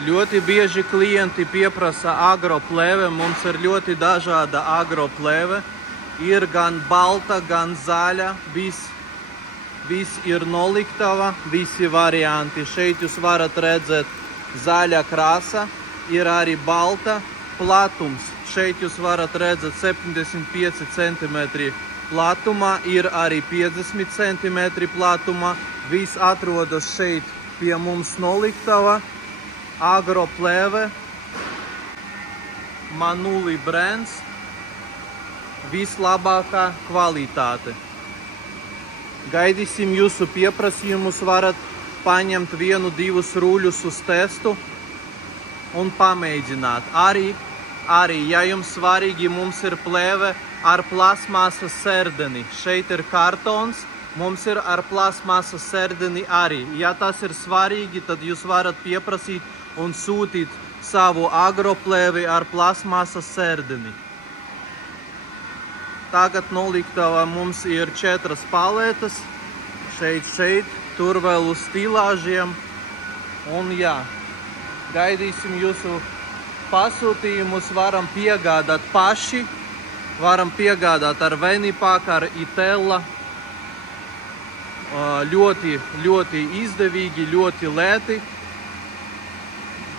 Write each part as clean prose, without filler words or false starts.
Ļoti bieži klienti pieprasa agroplēve. Mums ir ļoti dažāda agroplēve. Ir gan balta, gan zaļa. Viss ir noliktava, visi varianti. Šeit jūs varat redzēt zaļa krāsa, ir arī balta platums. Šeit jūs varat redzēt 75 cm platumā, ir arī 50 cm platumā. Viss atrodas šeit pie mums noliktava. Agroplēve, Manuli brands, vislabākā kvalitāte. Gaidīsim jūsu pieprasījumus, varat paņemt 1-2 ruļus uz testu un pamēģināt. Arī, ja jums svarīgi, mums ir plēve ar plasmasas sērdeni. Šeit ir kartons, mums ir ar plasmasas sērdeni arī. Ja tas ir svarīgi, tad jūs varat pieprasīt un sūtīt savu agroplēvi ar plasmasas sērdeni. Tagad noliktavā mums ir 4 palētas. Šeit, tur vēl uz stilāžiem. Un jā, gaidīsim jūsu pasūtījumus, varam piegādāt paši. Varam piegādāt ar Venipak, ar Itella. Ļoti izdevīgi, ļoti lēti.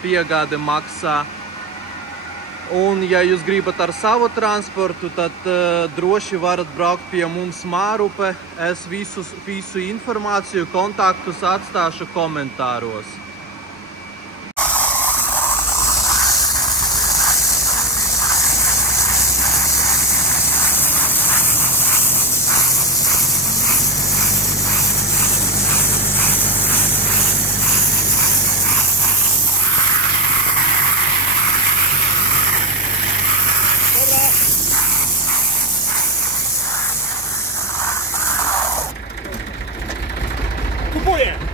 Piegāde maksā. Un, ja jūs gribat ar savu transportu, tad droši varat braukt pie mums Mārupe. Es visu informāciju, kontaktus atstāšu komentāros. Kupuję!